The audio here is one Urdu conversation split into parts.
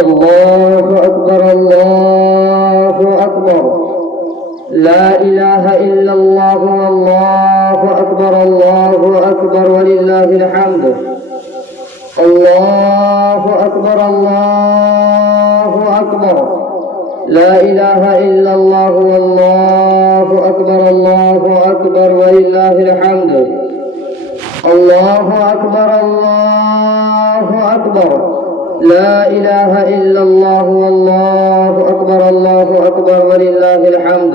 الله أكبر الله أكبر لا إله إلا الله والله أكبر الله أكبر ولله الحمد الله أكبر الله أكبر لا إله إلا الله والله أكبر الله أكبر ولله الحمد الله أكبر الله أكبر لا إله إلا الله والله أكبر الله أكبر ولله الحمد.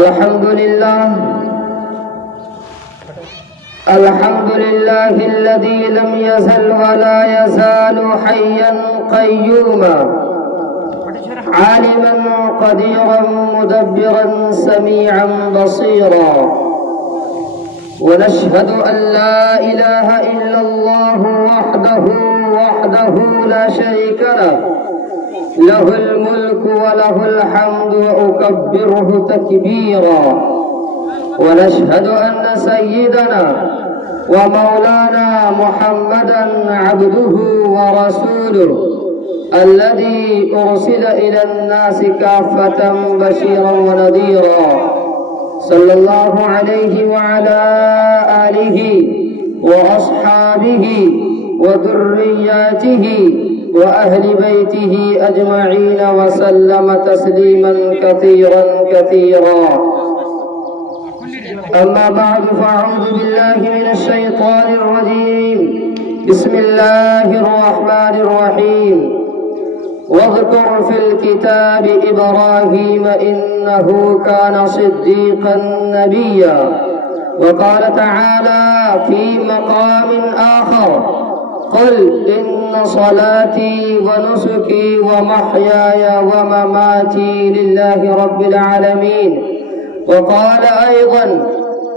الحمد لله الحمد لله الذي لم يزل ولا يزال حيا قيوما عالما قديرا مدبرا سميعا بصيرا ونشهد أن لا إله إلا الله وحده لا شريك له الملك وله الحمد وأكبره تكبيرا ونشهد أن سيدنا ومولانا محمدا عبده ورسوله الذي أرسل إلى الناس كافة بشيرا ونذيرا صلى الله عليه وعلى آله وأصحابه وذرياته وأهل بيته أجمعين وسلم تسليما كثيرا كثيرا. أما بعد فأعوذ بالله من الشيطان الرجيم. بسم الله الرحمن الرحيم. واذكر في الكتاب إبراهيم إنه كان صديقا نبيا. وقال تعالى في مقام آخر قل إن صلاتي ونسكي ومحياي ومماتي لله رب العالمين. وقال أيضا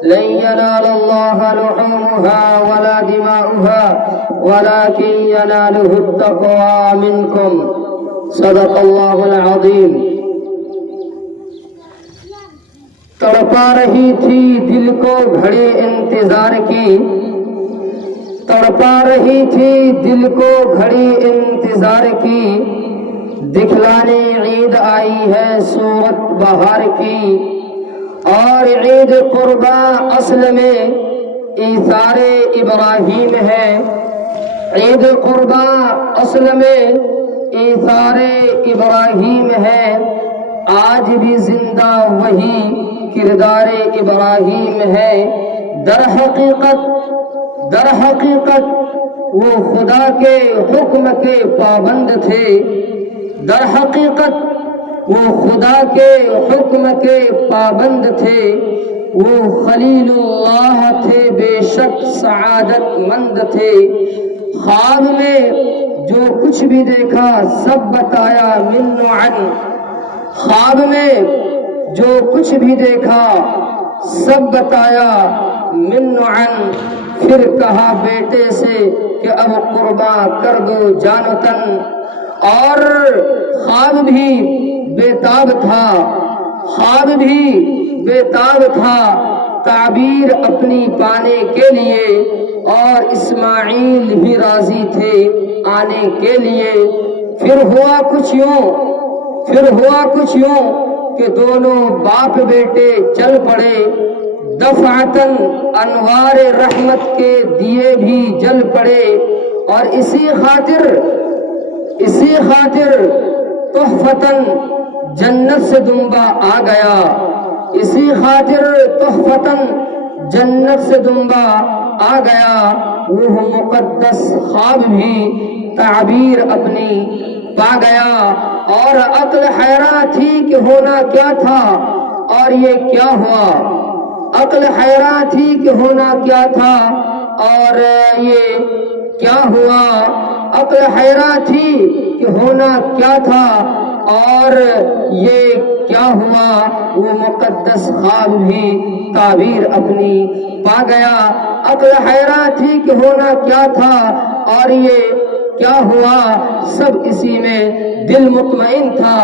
لن ينال الله لحومها ولا دماؤها ولكن يناله التقوى منكم. صدق اللہ العظیم. تڑپا رہی تھی دل کو گھڑی انتظار کی، تڑپا رہی تھی دل کو گھڑی انتظار کی، دکھلانے عید آئی ہے صورت بہار کی. اور عید قربا اصل میں ایثار ابراہیم ہے، عید قربا اصل میں ایثار ابراہیم ہے. آج بھی زندہ وہی کردار ابراہیم ہے. در حقیقت وہ خدا کے حکم کے پابند تھے، در حقیقت وہ خدا کے حکم کے پابند تھے. وہ خلیل اللہ تھے، بے شک سعادت مند تھے. خواب میں جو کچھ بھی دیکھا سب بتایا من عن، خواب میں جو کچھ بھی دیکھا سب بتایا من عن. پھر کہا بیٹے سے کہ اب قربان کر دو جان و تن. اور خواب بھی بےتاب تھا، خواب بھی بےتاب تھا تعبیر اپنی پانے کے لیے. اور اسماعیل بھی راضی تھے آنے کے لیے. پھر ہوا کچھ یوں کہ دونوں باپ بیٹے چل پڑے. دفعتاً انوار رحمت کے دیے بھی جل پڑے. اور اسی خاطر تحفتاً جنت سے دمبا آ گیا. اسی خاطر تحفتاً جنت سے دمبا آ گیا. وہ مقدس خواب بھی تعبیر اپنی پا گیا. اور عقل حیران تھی کہ ہونا کیا تھا اور یہ کیا ہوا. عقل حیران تھی کہ ہونا کیا تھا اور یہ کیا ہوا. عقل حیران تھی کہ ہونا کیا تھا اور یہ کیا ہوا. وہ مقدس خواب بھی تعبیر اپنی پا گیا. عقل حیران تھی کہ ہونا کیا تھا اور یہ کیا ہوا. سب اسی میں دل مطمئن تھا.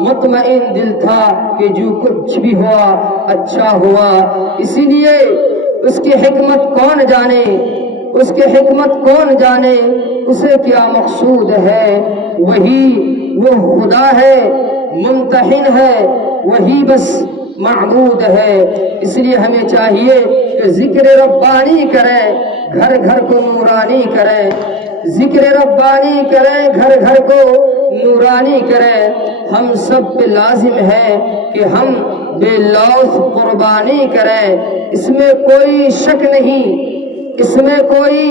مطمئن دل تھا کہ جو کچھ بھی ہوا اچھا ہوا۔ اسی لیے اس کی حکمت کون جانے، اس کی حکمت کون جانے، اسے کیا مقصود ہے، وہی وہ خدا ہے، ممتحن ہے، وہی بس معبود ہے۔ اس لیے ہمیں چاہیے کہ ذکر ربانی کریں، گھر گھر کو نورانی کریں، ذکر ربانی کریں، گھر گھر کو نورانی کریں۔ ہم سب پہ لازم ہے کہ ہم بے لوث قربانی کریں، اس میں کوئی شک نہیں، اس میں کوئی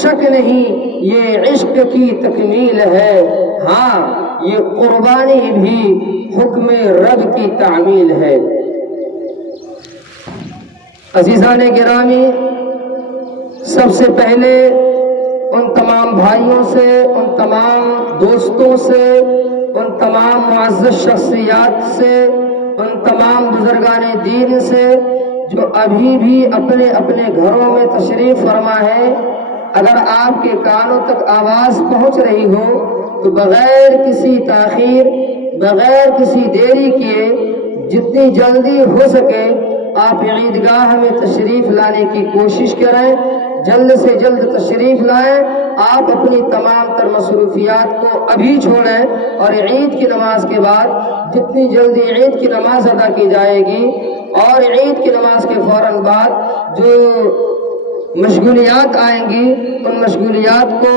شک نہیں، یہ عشق کی تکمیل ہے۔ ہاں یہ قربانی بھی حکم رب کی تعمیل ہے۔ عزیزان گرامی، سب سے پہلے ان تمام بھائیوں سے، ان تمام دوستوں سے، ان تمام معزز شخصیات سے، ان تمام بزرگان دین سے جو ابھی بھی اپنے اپنے گھروں میں تشریف فرما ہے، اگر آپ کے کانوں تک آواز پہنچ رہی ہو تو بغیر کسی تاخیر، بغیر کسی دیری کیے، جتنی جلدی ہو سکے آپ عیدگاہ میں تشریف لانے کی کوشش کریں، جلد سے جلد تشریف لائیں۔ آپ اپنی تمام تر مصروفیات کو ابھی چھوڑیں اور عید کی نماز کے بعد جتنی جلدی عید کی نماز ادا کی جائے گی اور عید کی نماز کے فوراً بعد جو مشغولیات آئیں گی ان مشغولیات کو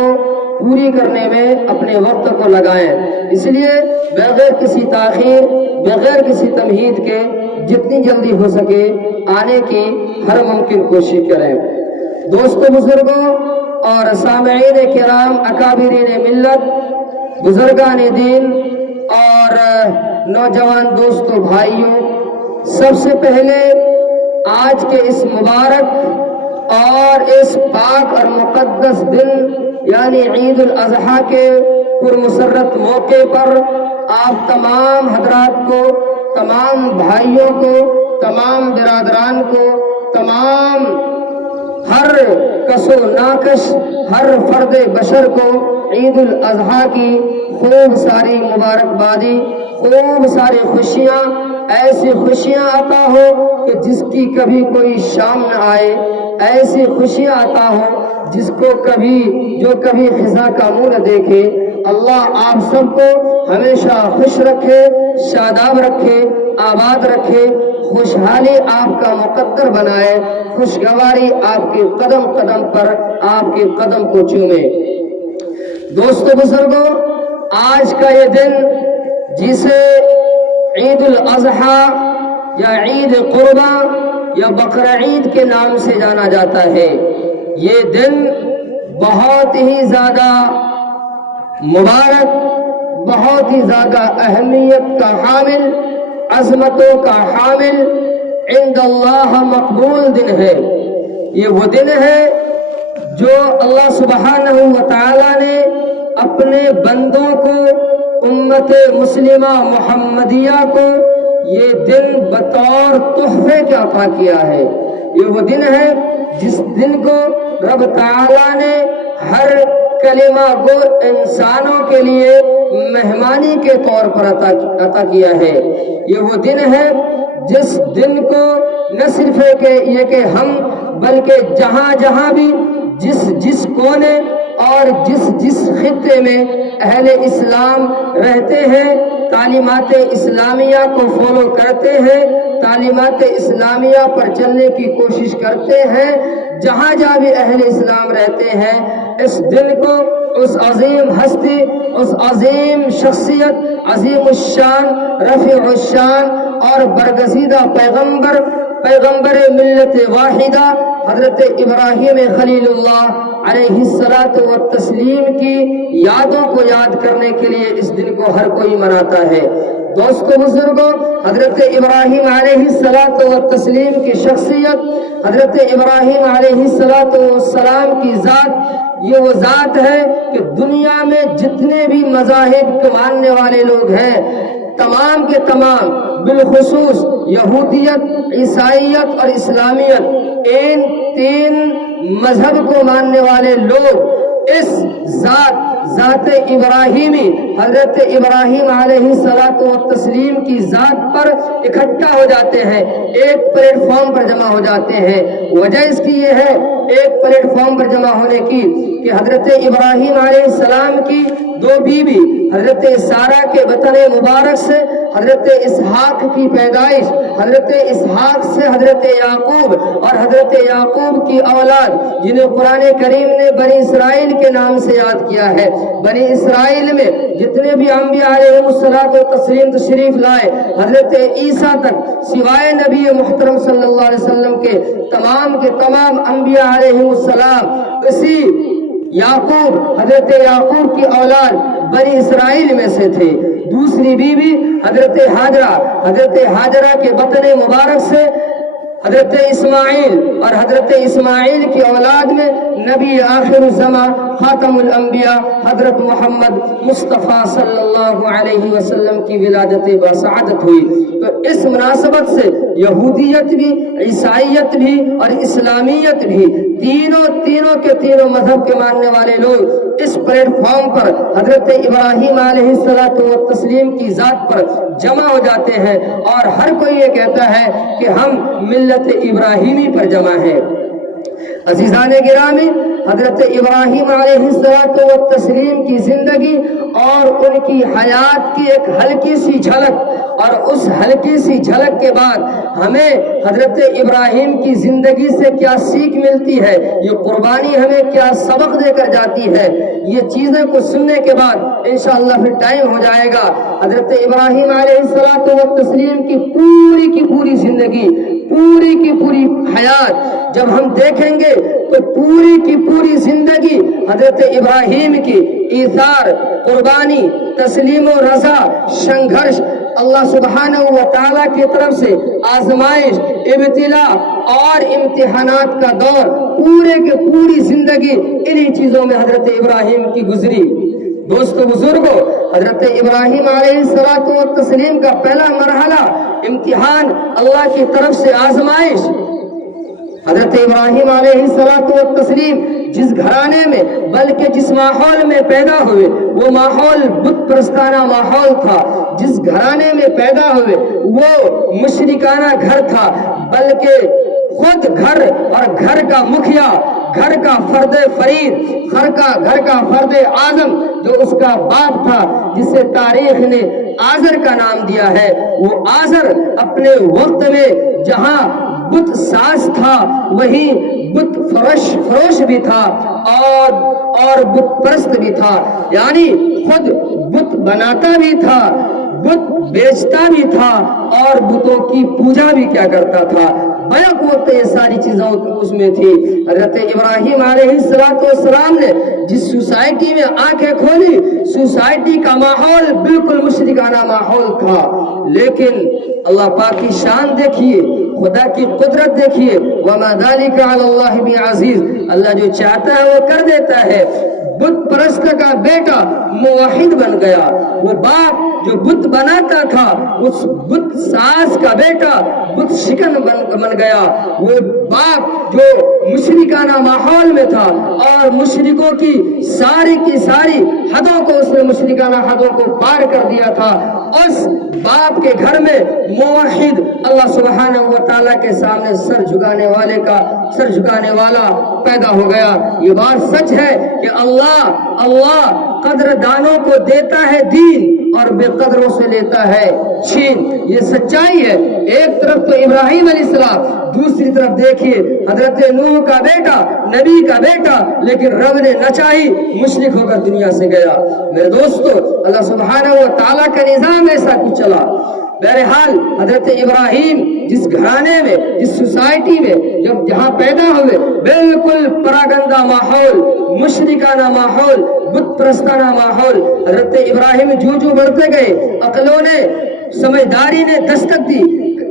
پوری کرنے میں اپنے وقت کو لگائیں۔ اس لیے بغیر کسی تاخیر، بغیر کسی تمہید کے جتنی جلدی ہو سکے آنے کی ہر ممکن کوشش کریں۔ دوستو، بزرگوں اور سامعین کرام، اکابرین ملت، بزرگان دین اور نوجوان دوستو بھائیوں، سب سے پہلے آج کے اس مبارک اور اس پاک اور مقدس دن یعنی عید الاضحیٰ کے پرمسرت موقع پر آپ تمام حضرات کو، تمام بھائیوں کو، تمام برادران کو، تمام ہر کس و ناکش، ہر فرد بشر کو عید الاضحیٰ کی خوب ساری مبارکبادی، خوب ساری خوشیاں، ایسی خوشیاں عطا ہو کہ جس کی کبھی کوئی شام نہ آئے، ایسی خوشیاں عطا ہو جس کو جو کبھی خزاں کا منہ نہ دیکھے۔ اللہ آپ سب کو ہمیشہ خوش رکھے، شاداب رکھے، آباد رکھے، خوشحالی آپ کا مقدر بنائے، خوشگواری آپ کے قدم قدم پر آپ کے قدم کو چومے۔ دوستو، بزرگوں، آج کا یہ دن جسے عید الاضحیٰ یا عید قرباں یا بقرعید کے نام سے جانا جاتا ہے، یہ دن بہت ہی زیادہ مبارک، بہت ہی زیادہ اہمیت کا حامل، عظمتوں کا حامل، عند اللہ مقبول دن ہے۔ یہ وہ دن ہے جو اللہ سبحانہ و تعالی نے اپنے بندوں کو، امت مسلمہ محمدیہ کو یہ دن بطور تحفے کے عطا کیا ہے۔ یہ وہ دن ہے جس دن کو رب تعالی نے ہر کلمہ گو انسانوں کے لیے مہمانی کے طور پر عطا کیا ہے۔ یہ وہ دن ہے جس دن کو نہ صرف یہ کہ ہم بلکہ جہاں جہاں بھی جس کونے اور جس خطے میں اہل اسلام رہتے ہیں، تعلیمات اسلامیہ کو فالو کرتے ہیں، تعلیمات اسلامیہ پر چلنے کی کوشش کرتے ہیں، جہاں جہاں بھی اہل اسلام رہتے ہیں، اس دن کو اس عظیم ہستی، اس عظیم شخصیت، عظیم الشان، رفیع الشان اور برگزیدہ پیغمبر ملت واحدہ حضرت ابراہیم خلیل اللہ علیہ الصلاۃ والتسلیم کی یادوں کو یاد کرنے کے لیے اس دن کو ہر کوئی مناتا ہے۔ دوستو، بزرگوں، حضرت ابراہیم علیہ الصلاۃ والتسلیم کی شخصیت، حضرت ابراہیم علیہ الصلاۃ والسلام کی ذات، یہ وہ ذات ہے کہ دنیا میں جتنے بھی مذاہب کے ماننے والے لوگ ہیں، تمام کے تمام، بالخصوص یہودیت، عیسائیت اور اسلامیت، ان تین مذہب کو ماننے والے لوگ اس ذات ابراہیمی حضرت ابراہیم علیہ الصلوۃ والتسلیم کی ذات پر اکٹھا ہو جاتے ہیں، ایک پلیٹ فارم پر جمع ہو جاتے ہیں۔ وجہ اس کی یہ ہے ایک پلیٹ فارم پر جمع ہونے کی کہ حضرت ابراہیم علیہ السلام کی دو بیوی حضرت سارہ کے بطن مبارک سے حضرت اسحاق کی پیدائش، حضرت اسحاق سے حضرت یعقوب اور حضرت یعقوب کی اولاد جنہیں قرآن کریم نے بنی اسرائیل کے نام سے یاد کیا ہے۔ بنی اسرائیل میں جتنے بھی انبیاء علیہ الصلوۃ والتسلیم تشریف لائے حضرت عیسیٰ تک سوائے نبی محترم صلی اللہ علیہ وسلم کے تمام انبیاء علیہ السلام اسی یعقوب حضرت یعقوب کی اولاد بنی اسرائیل میں سے تھے۔ دوسری بیوی حضرت ہاجرہ کے بطن مبارک سے حضرت اسماعیل اور حضرت اسماعیل کی اولاد میں نبی آخر الزمان خاتم الانبیاء حضرت محمد مصطفیٰ صلی اللہ علیہ وسلم کی ولادت بسعادت ہوئی۔ تو اس مناسبت سے یہودیت بھی، عیسائیت بھی اور اسلامیت بھی تینوں مذہب کے ماننے والے لوگ اس پلیٹ فارم پر حضرت ابراہیم علیہ الصلوۃ والتسلیم کی ذات پر جمع ہو جاتے ہیں، اور ہر کوئی یہ کہتا ہے کہ ہم ملت ابراہیمی پر جمع ہیں۔ عزیزان گرامی، حضرت ابراہیم علیہ الصلوۃ والتسلیم کی زندگی اور ان کی حیات کی ایک ہلکی سی جھلک، اور اس ہلکی سی جھلک کے بعد ہمیں حضرت ابراہیم کی زندگی سے کیا سیکھ ملتی ہے، یہ قربانی ہمیں کیا سبق دے کر جاتی ہے، یہ چیزیں کو سننے کے بعد انشاءاللہ پھر ٹائم ہو جائے گا۔ حضرت ابراہیم علیہ الصلوۃ والتسلیم کی پوری زندگی، پوری کی پوری حیات جب ہم دیکھیں گے تو پوری کی پوری زندگی حضرت ابراہیم کی ایثار، قربانی، تسلیم و رضا، سنگھرش، اللہ سبحانہ و تعالیٰ کی طرف سے آزمائش، ابتلا اور امتحانات کا دور، پوری زندگی انہی چیزوں میں حضرت ابراہیم کی گزری۔ دوستو بزرگوں، حضرت ابراہیم علیہ الصلوۃ والتسلیم کا پہلا مرحلہ امتحان، اللہ کی طرف سے آزمائش۔ حضرت ابراہیم علیہ الصلوۃ والتسلیم جس گھرانے میں بلکہ جس ماحول میں پیدا ہوئے وہ ماحول بت پرستانہ ماحول تھا، جس گھرانے میں پیدا ہوئے وہ مشرکانہ گھر تھا، بلکہ خود گھر اور گھر کا مکھیا، گھر کا فرد فرید، گھر کا فرد اعظم جو اس کا باپ تھا، جسے تاریخ نے آزر کا نام دیا ہے، وہ آزر اپنے وقت میں جہاں بت ساز تھا وہی بت فروش بھی تھا اور بت پرست بھی تھا، یعنی خود بت بناتا بھی تھا، بت بیچتا بھی تھا اور بتوں کی پوجا بھی کیا کرتا تھا۔ بیک وقت یہ ساری چیزیں اس میں تھی۔ حضرت ابراہیم علیہ السلام نے جس سوسائٹی میں آنکھیں کھولی، سوسائٹی کا ماحول بالکل مشرکانہ ماحول تھا، لیکن اللہ پاک کی شان دیکھیے، خدا کی قدرت دیکھیے، وما ذلک علی اللہ بعزیز، اللہ جو چاہتا ہے وہ کر دیتا ہے۔ بت پرست کا بیٹا موحد بن گیا، وہ باپ جو بت بناتا تھا اس بت ساز کا بیٹا بت شکن بن گیا، وہ باپ جو مشرکانہ ماحول میں تھا اور مشرکوں کی ساری حدوں کو، اس نے مشرکانہ حدوں کو پار کر دیا تھا، اس باپ کے گھر میں موحد اللہ سبحانہ و تعالیٰ کے سامنے سر جھکانے والا پیدا ہو گیا۔ یہ بات سچ ہے کہ اللہ قدر دانوں کو دیتا ہے دین اور بے قدروں سے لیتا ہے چھین، یہ سچائی ہے۔ ایک طرف تو ابراہیم علیہ السلام، دوسری طرف دیکھیے حضرت نوح کا بیٹا، نبی کا بیٹا، لیکن رب نے نہ چاہی مشرک ہو کر دنیا سے گیا۔ میرے دوستو، اللہ سبحانہ و تعالیٰ کا نظام ایسا کچھ چلا۔ بہرحال حضرت ابراہیم جس گھرانے میں، جس سوسائٹی میں جہاں پیدا ہوئے، بالکل پراگندہ ماحول، مشرکانہ ماحول، بت پرستانہ ماحول، حضرت ابراہیم جو بڑھتے گئے، عقلوں نے، سمجھداری نے دستک دی۔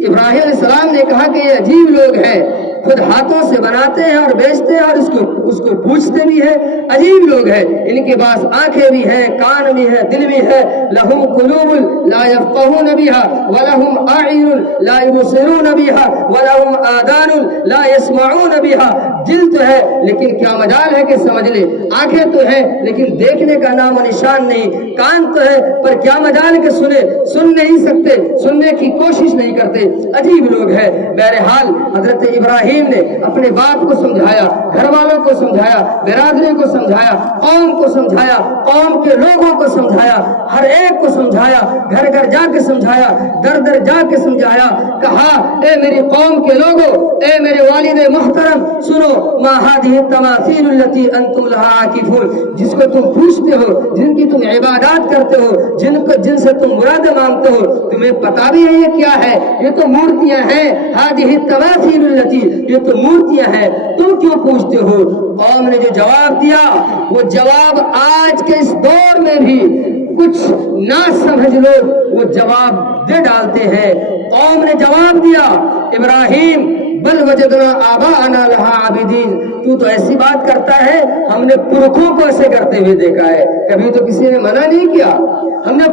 ابراہیم علیہ السلام نے کہا کہ یہ عجیب لوگ ہیں، خود ہاتھوں سے بناتے ہیں اور بیچتے ہیں اور اس کو پوچھتے بھی ہیں، عجیب لوگ ہیں، ان کے پاس آنکھیں بھی ہیں، کان بھی ہیں، دل بھی ہے، لہم قلوب لا یفقہون بها ولہم اعین لا یبصرون بها ولہم آذان لا يسمعون بها، دل تو ہے لیکن کیا مجال ہے کہ سمجھ لے، آنکھیں تو ہیں لیکن دیکھنے کا نام و نشان نہیں، کان تو ہے پر کیا مجال کہ سن نہیں سکتے، سننے کی کوشش نہیں کرتے، عجیب لوگ ہیں۔ بہرحال حضرت ابراہیم نے اپنے باپ کو سمجھایا، گھر والوں کو سمجھایا، برادری کو سمجھایا، قوم کو سمجھایا، قوم کے لوگوں کو سمجھایا، ہر ایک کو سمجھایا، گھر گھر جا کے سمجھایا، در در جا کے سمجھایا، کہا اے میری قوم کے لوگوں، اے میرے والد محترم، سنو، ما هذه التماثيل التي انتم لها عاكفون، جس کو تم پوچھتے ہو، جن کی تم عبادات کرتے ہو، جن سے تم مراد مانگتے ہو، تمہیں پتا بھی ہے یہ کیا ہے؟ یہ تو مورتیاں ہیں، هذه التماثيل التي، یہ تو مورتیاں ہیں، تم کیوں پوچھتے ہو؟ قوم نے جو جواب دیا وہ جواب آج کے اس دور میں بھی کچھ نہ سمجھ لوگ وہ جواب دے ڈالتے ہیں۔ قوم نے جواب دیا، ابراہیم بل وجدنا آباءنا لها عابدین، تو ایسی بات کرتا ہے، ہم نے پرکھوں کو ایسے کرتے ہوئے دیکھا ہے، کبھی تو کسی نے منع نہیں کیا، ہم نے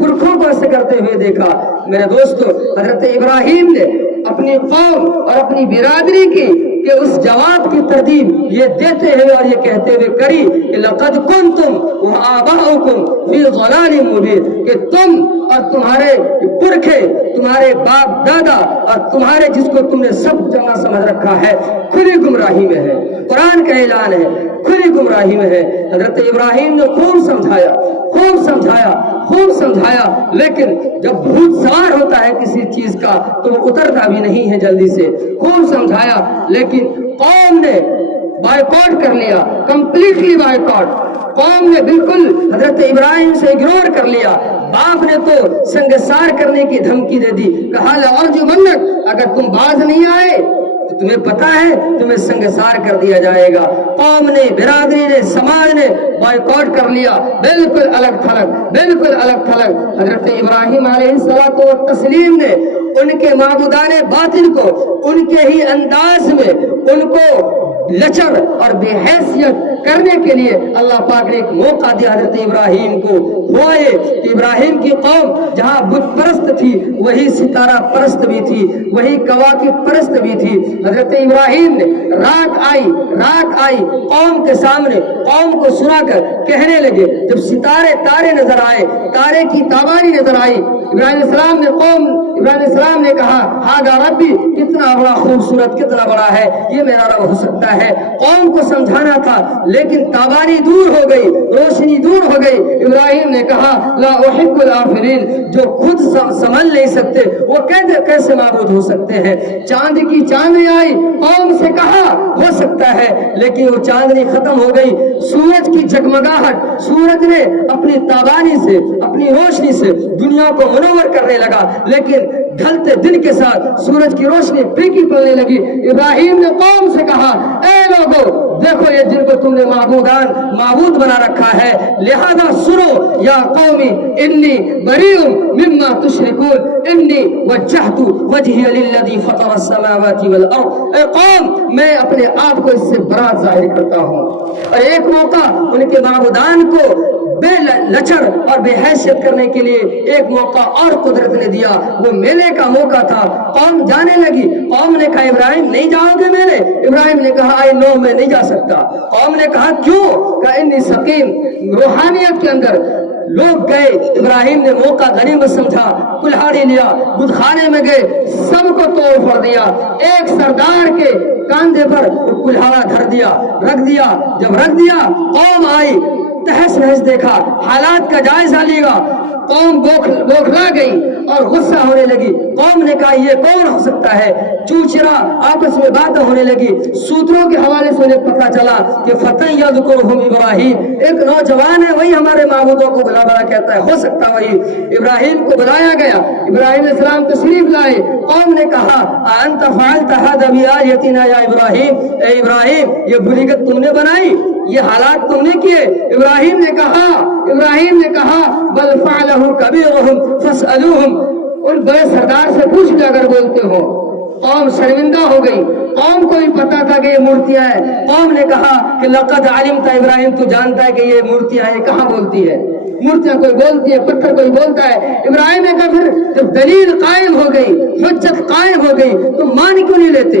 پرکھوں کو ایسے کرتے ہوئے دیکھا۔ میرے دوستو، حضرت ابراہیم نے اپنی قوم اور اپنی برادری کی کہ اس جواب کی تردید یہ دیتے ہوئے اور یہ کہتے ہوئے کری کہ لقد کنتم وآباؤکم فی ضلال مبین، کہ تم اور تمہارے پرکھے، تمہارے باپ دادا اور تمہارے جس کو تم نے سب جمع سمجھ رکھا ہے، کھلی گمراہی میں ہے۔ قرآن کا اعلان ہے، کھلی گمراہی میں ہے۔ حضرت ابراہیم نے خوب سمجھایا، خوب سمجھایا، خوب سمجھایا، لیکن جب بھوت سوار ہوتا ہے کسی چیز کا تو وہ اترتا بھی نہیں ہے جلدی سے۔ خوب سمجھایا لیکن قوم نے بائیکاٹ کر لیا، کمپلیٹلی بائیکاٹ۔ قوم نے بالکل حضرت ابراہیم سے اگنور کر لیا۔ باپ نے تو سنگسار کرنے کی دھمکی دے دی، کہا لأرجمنک، اگر تم باز نہیں آئے تو تمہیں پتا ہے تمہیں سنگسار کر دیا جائے گا۔ قوم نے، برادری نے، سماج نے بائیکاٹ کر لیا، بالکل الگ تھلگ، بالکل الگ تھلگ۔ حضرت ابراہیم علیہ الصلوۃ والتسلیم نے ان کے معبودان باطل کو ان کے ہی انداز میں ان کو لچر اور بے حیثیت کرنے کے لیے اللہ پاک نے ایک موقع دیا حضرت ابراہیم کو۔ ہوا یہ کہ ابراہیم کی قوم جہاں بت پرست تھی وہی ستارہ پرست بھی تھی، وہی کواکب پرست بھی تھی۔ حضرت ابراہیم نے رات آئی قوم کے سامنے، قوم کو سنا کر کہنے لگے، جب تارے نظر آئے، تارے کی تابانی نظر آئی، ابراہیم علیہ السلام نے کہا ہاذا ربی، کتنا بڑا خوبصورت، کتنا بڑا ہے، یہ میرا رب ہو سکتا ہے۔ قوم کو سمجھانا تھا لیکن تابانی دور ہو گئی، روشنی دور ہو گئی۔ ابراہیم نے کہا لا احب الآفلین، جو خود سمجھ نہیں سکتے وہ کیسے معبود ہو سکتے ہیں۔ چاند کی چاندنی آئی، قوم سے کہا ہو سکتا ہے، لیکن وہ چاندنی ختم ہو گئی۔ سورج کی جگمگاہٹ، سورج نے اپنی تابانی سے، اپنی روشنی سے دنیا کو منور کرنے لگا، لیکن ڈھلتے دن کے ساتھ سورج کی روشنی پھیکی پڑنے لگی۔ ابراہیم نے قوم سے کہا اے لوگو، دیکھو یہ جن کو تم نے معبود بنا رکھا ہے، لہذا سنو یا قومی انی بریء مما تشرکون انی وجہت وجہی للذی فطر السماوات والارض، اے قوم میں اپنے آپ کو اس سے برات ظاہر کرتا ہوں۔ اور ایک موقع ان کے معبودان کو بے لچر اور بے حیثیت کرنے کے لیے ایک موقع اور قدرت نے دیا، وہ میلے کا موقع تھا۔ قوم جانے لگی، قوم نے کہا ابراہیم نہیں جاؤ گے میلے؟ ابراہیم نے کہا آئی نو، میں نہیں جا سکتا۔ قوم نے کہا کیوں؟ کہا انی سقیم۔ روحانیت کے اندر لوگ گئے، ابراہیم نے موقع غنیمت سمجھا، کلہاڑی لیا، بدھ خانے میں گئے، سب کو توڑ پھوڑ دیا، ایک سردار کے کاندھے پر کلہاڑا رکھ دیا۔ جب رکھ دیا قوم آئی، تہس نہس دیکھا، حالات کا جائزہ لیا، قوم بوکھلا گئی اور غصہ ہونے لگی۔ قوم نے کہا یہ کون ہو سکتا ہے؟ چوچرا آپس میں باتیں ہونے لگی۔ سوتروں کے حوالے سے انہیں پتہ چلا کہ فتى يذكرهم ابراہیم، ایک نوجوان ہے، وہی ہمارے معبودوں کو بلا بلا کہتا ہے، ہو سکتا وہی۔ ابراہیم کو بلایا گیا، ابراہیم علیہ السلام تشریف لائے۔ قوم نے کہا انت فعلت هذا بآلهتنا یا ابراہیم، اے ابراہیم یہ بلیگت تم نے بنائی، یہ حالات تم نے کیے؟ ابراہیم نے کہا بل فعلہ کبیرہم فاسألوہم، ان بڑے سردار سے پوچھ کے اگر بولتے ہو۔ قوم شرمندہ ہو گئی، قوم کو بھی پتا تھا کہ یہ مورتیاں ہیں۔ قوم نے کہا کہ لقد علمت، ابراہیم تو جانتا ہے کہ یہ مورتیاں ہیں، کہاں بولتی ہے؟ مورتیاں کوئی بولتی ہے، پتھر کوئی بولتا ہے۔ ابراہیم نے کہا پھر جب دلیل قائم ہو گئی، حجت قائم ہو گئی تو مان کیوں نہیں لیتے؟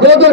2-2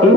3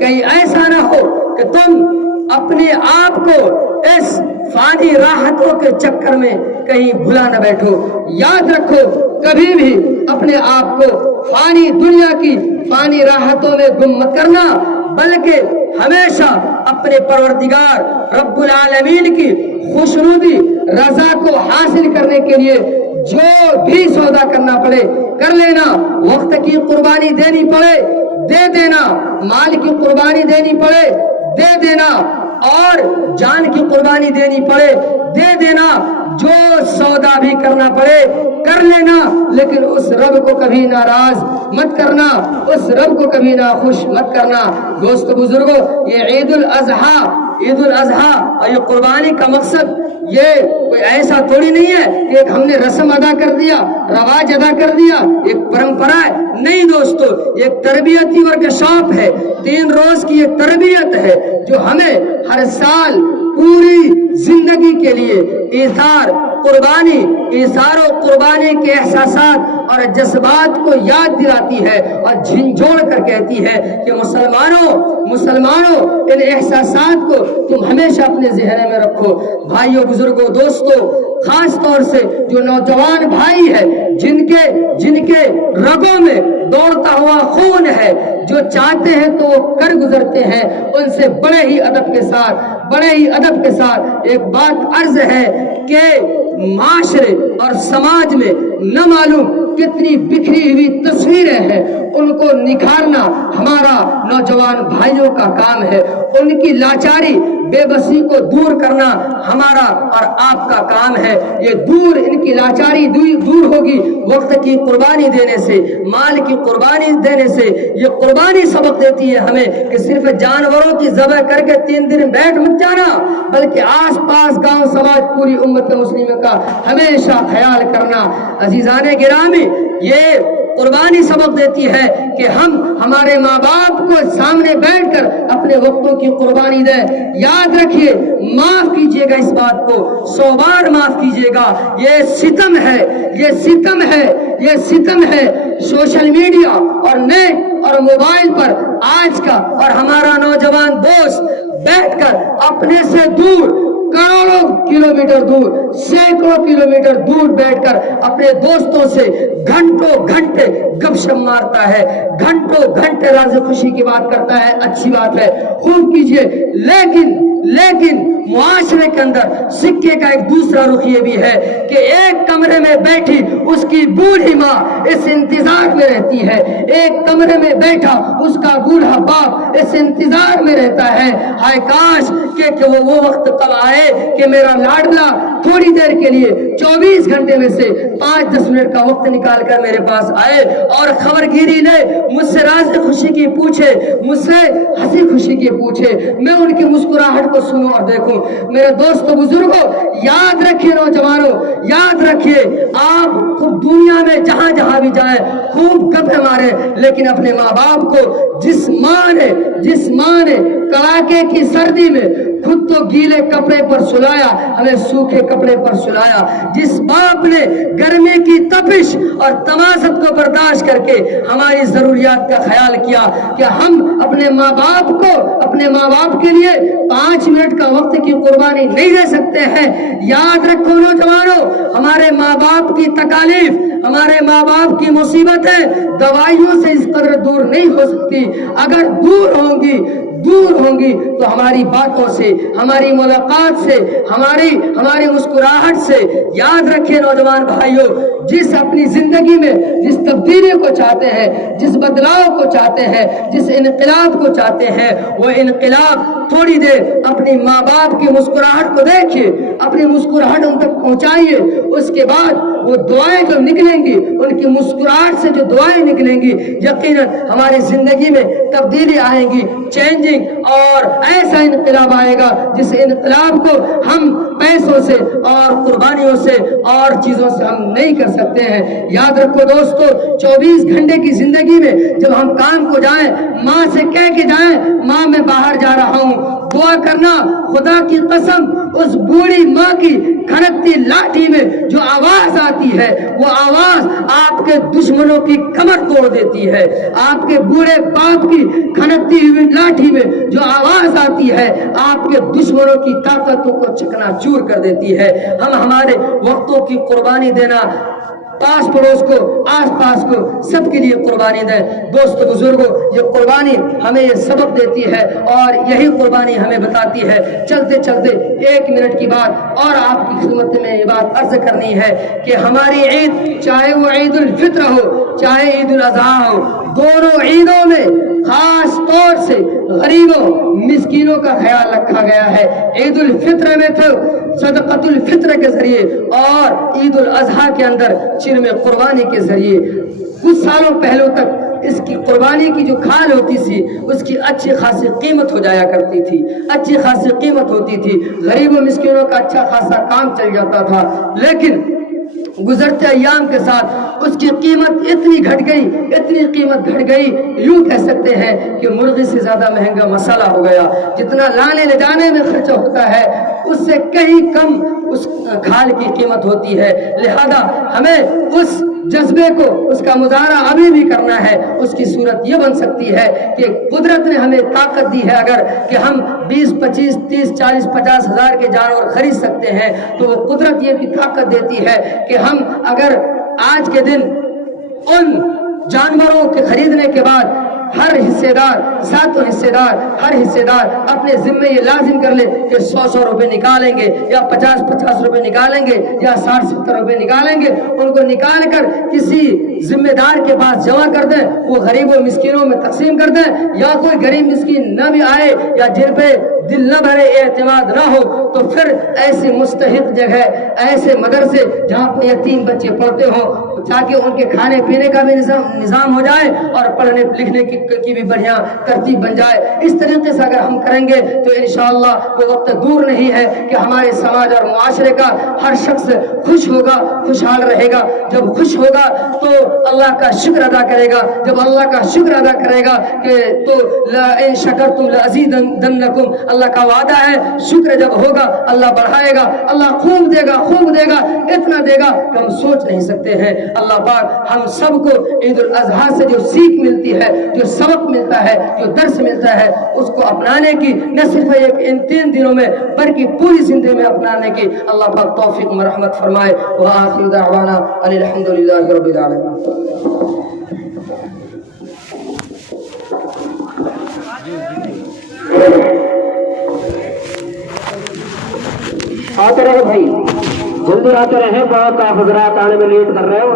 کہیں ایسا نہ ہو کہ تم اپنے آپ کو اس فانی راحتوں کے چکر میں کہیں بھلا نہ بیٹھو. یاد رکھو کبھی بھی اپنے آپ کو فانی دنیا کی فانی راحتوں میں گم مت کرنا، بلکہ ہمیشہ اپنے پروردگار رب العالمین کی خوشنودی رضا کو حاصل کرنے کے لیے جو بھی سودا کرنا پڑے کر لینا. وقت کی قربانی دینی پڑے دے دینا، مال کی قربانی دینی پڑے دے دینا، اور جان کی قربانی دینی پڑے دے دینا. جو سودا بھی کرنا پڑے کر لینا، لیکن اس رب کو کبھی ناراض مت کرنا، اس رب کو کبھی ناخوش مت کرنا. دوست بزرگوں، یہ عید الاضحیٰ اور یہ قربانی کا مقصد یہ کوئی ایسا تھوڑی نہیں ہے کہ ایک ہم نے رسم ادا کر دیا، رواج ادا کر دیا، ایک پرمپرا ہے. نہیں دوستو، ایک تربیتی ورکشاپ ہے، 3 روز کی ایک تربیت ہے جو ہمیں ہر سال پوری زندگی کے لیے ایثار و قربانی کے احساسات اور جذبات کو یاد دلاتی ہے اور جھنجھوڑ کر کہتی ہے کہ مسلمانوں ان احساسات کو تم ہمیشہ اپنے ذہن میں رکھو. بھائیوں، بزرگوں، دوستوں، خاص طور سے جو نوجوان بھائی ہے جن کے رگوں میں دوڑتا ہوا خون ہے، جو چاہتے ہیں تو وہ کر گزرتے ہیں، ان سے بڑے ہی ادب کے ساتھ ایک بات عرض ہے کہ معاشرے اور سماج میں نہ معلوم کتنی بکھری ہوئی تصویریں ہیں، ان کو نکھارنا ہمارا نوجوان بھائیوں کا کام ہے. ان کی لاچاری بے بسی کو دور کرنا ہمارا اور آپ کا کام ہے. یہ ان کی لاچاری دور ہوگی وقت کی قربانی دینے سے، مال کی قربانی دینے سے. یہ قربانی سبق دیتی ہے ہمیں کہ صرف جانوروں کی ذبح کر کے 3 دن بیٹھ مت جانا، بلکہ آس پاس گاؤں سماج پوری امت مسلمہ کا ہمیشہ خیال کرنا. عزیزان گرامی، یہ قربانی سبق دیتی ہے کہ ہم ہمارے ماں باپ کو سامنے بیٹھ کر اپنے وقتوں کی قربانی دیں. یاد رکھیے، معاف کیجئے گا اس بات کو، 100 بار معاف کیجئے گا. یہ ستم ہے سوشل میڈیا اور نیٹ اور موبائل پر آج کا اور ہمارا نوجوان دوست بیٹھ کر اپنے سے دور کروڑوں کلومیٹر دور، سینکڑوں کلومیٹر دور بیٹھ کر اپنے دوستوں سے گھنٹوں گھنٹے گپ شپ مارتا ہے، گھنٹوں گھنٹے راز خوشی کی بات کرتا ہے. اچھی بات ہے، خوب کیجئے، لیکن معاشرے کے اندر سکے کا ایک دوسرا رخ یہ بھی ہے کہ ایک کمرے میں بیٹھی اس کی بوڑھی ماں اس انتظار میں رہتی ہے، ایک کمرے میں بیٹھا اس کا بوڑھا باپ اس انتظار میں رہتا ہے، ہائے کاش کہ وہ وقت کب آئے کہ میرا لاڈلا تھوڑی دیر کے لیے 24 گھنٹے میں سے 5-10 منٹ کا وقت نکال کر میرے پاس آئے اور خبر گیری لے، مجھ سے راز خوشی کی پوچھے، مجھ سے ہنسی خوشی کی پوچھے، میں ان کی مسکراہٹ کو سنوں اور دیکھوں. میرے دوستوں، بزرگوں، یاد رکھیے، نوجوانوں، یاد رکھیے، آپ خوب دنیا میں جہاں بھی جائیں خوب گپے مارے، لیکن اپنے ماں باپ کو جس ماں نے کڑاکے کی سردی میں خود تو گیلے کپڑے پر سلایا، ہمیں سوکھے کپڑے پر سلایا، جس باپ نے گرمی کی تپش اور تمازت کو برداشت کر کے ہماری ضروریات کا خیال کیا، کہ ہم اپنے ماں باپ کے لیے 5 منٹ کا وقت کی قربانی نہیں دے سکتے ہیں. یاد رکھو نوجوانوں، ہمارے ماں باپ کی تکالیف، ہمارے ماں باپ کی مصیبتیں دوائیوں سے اس قدر دور نہیں ہو سکتی. اگر دور ہوں گی تو ہماری باتوں سے، ہماری ملاقات سے، ہماری مسکراہٹ سے. یاد رکھیے نوجوان بھائیوں، جس اپنی زندگی میں جس تبدیلی کو چاہتے ہیں، جس بدلاؤ کو چاہتے ہیں، جس انقلاب کو چاہتے ہیں، وہ انقلاب تھوڑی دیر اپنی ماں باپ کی مسکراہٹ کو دیکھیے، اپنی مسکراہٹ ان تک پہنچائیے. اس کے بعد وہ دعائیں جو نکلیں گی، ان کی مسکراہٹ سے جو دعائیں نکلیں گی، یقیناً ہماری زندگی میں تبدیلی آئے گی، چینجنگ، اور ایسا انقلاب آئے گا جس انقلاب کو ہم پیسوں سے اور قربانیوں سے اور چیزوں سے ہم نہیں کر سکتے ہیں. یاد رکھو دوستو، 24 گھنٹے کی زندگی میں جب ہم کام کو جائیں، ماں سے کہہ کے جائیں، ماں میں باہر جا رہا ہوں، دعا کرنا خدا کی قسم اس بوڑھی ماں کی کھنکتی لاٹھی میں جو آواز آتی ہے وہ آواز آپ کے دشمنوں کی کمر توڑ دیتی ہے. آپ کے بوڑھے باپ کی کھنکتی ہوئی لاٹھی میں جو آواز آتی ہے آپ کے دشمنوں کی طاقتوں کو چکنا چور کر دیتی ہے. ہم ہمارے وقتوں کی قربانی دینا، پاس پڑوس کو، آس پاس کو، سب کے لیے قربانی دیں. دوست بزرگوں، یہ قربانی ہمیں یہ سبق دیتی ہے اور یہی قربانی ہمیں بتاتی ہے. چلتے چلتے 1 منٹ کی بات اور آپ کی خدمت میں یہ بات عرض کرنی ہے کہ ہماری عید، چاہے وہ عید الفطر ہو چاہے عید الاضحیٰ ہو، دونوں عیدوں میں خاص طور سے غریبوں مسکینوں کا خیال رکھا گیا ہے. عید الفطر میں تو صدقۃ الفطر کے ذریعے اور عید الاضحیٰ کے اندر چرم قربانی کے ذریعے. کچھ سالوں پہلے تک اس کی قربانی کی جو کھال ہوتی تھی اس کی اچھی خاصی قیمت ہو جایا کرتی تھی، اچھی خاصی قیمت ہوتی تھی، غریبوں مسکینوں کا اچھا خاصا کام چل جاتا تھا. لیکن گزرتے ایام کے ساتھ اس کی قیمت اتنی گھٹ گئی، اتنی قیمت گھٹ گئی، یوں کہہ سکتے ہیں کہ مرغی سے زیادہ مہنگا مسالہ ہو گیا. جتنا لانے لے جانے میں خرچہ ہوتا ہے اس سے کہیں کم اس کھال کی قیمت ہوتی ہے. لہذا ہمیں اس جذبے کو، اس کا مظاہرہ ابھی بھی کرنا ہے. اس کی صورت یہ بن سکتی ہے کہ قدرت نے ہمیں طاقت دی ہے اگر کہ ہم 20 25 30 40 50 ہزار کے جانور خرید سکتے ہیں تو وہ قدرت یہ بھی طاقت دیتی ہے کہ ہم اگر آج کے دن ان جانوروں کے خریدنے کے بعد ہر حصے دار، ساتوں حصے دار، ہر حصے دار اپنے ذمے یہ لازم کر لے کہ 100 روپے نکالیں گے یا 50 روپے نکالیں گے یا 60 روپے نکالیں گے. ان کو نکال کر کسی ذمہ دار کے پاس جمع کر دیں، وہ غریبوں مسکینوں میں تقسیم کر دیں. یا کوئی غریب مسکین نہ بھی آئے یا جن پہ دل نہ بھرے، اعتماد نہ ہو، تو پھر ایسی مستحق جگہ، ایسے مدرسے جہاں پہ یتیم بچے پڑھتے ہوں تاکہ ان کے کھانے پینے کا بھی نظام ہو جائے اور پڑھنے لکھنے کی بھی بڑھیا ترتیب بن جائے. اس طریقے سے اگر ہم کریں گے تو انشاءاللہ وہ وقت دور نہیں ہے کہ ہمارے سماج اور معاشرے کا ہر شخص خوش ہوگا، خوشحال رہے گا. جب خوش ہوگا تو اللہ کا شکر ادا کرے گا. جب اللہ کا شکر ادا کرے گا کہ تو لئن شکرتم لأزیدنکم، اللہ کا وعدہ ہے. شکر جب ہوگا اللہ بڑھائے گا، اللہ خوب دے گا، خوب دے گا، اتنا دے گا کہ ہم سوچ نہیں سکتے ہیں. اللہ پاک ہم سب کو عید الاضحیٰ سے جو سیکھ ملتی ہے، جو سبق ملتا ہے، جو درس ملتا ہے، اس کو اپنانے کی، نہ صرف ان 3 دنوں میں بلکہ پوری زندگی میں اپنانے کی اللہ پاک توفیق و رحمت فرمائے. وآخر دعوانا ان الحمدللہ رب العالمین. آتے رہے بھائی، جلدی آتے رہے، بہت آپ حضرات آنے میں لیٹ کر رہے ہو.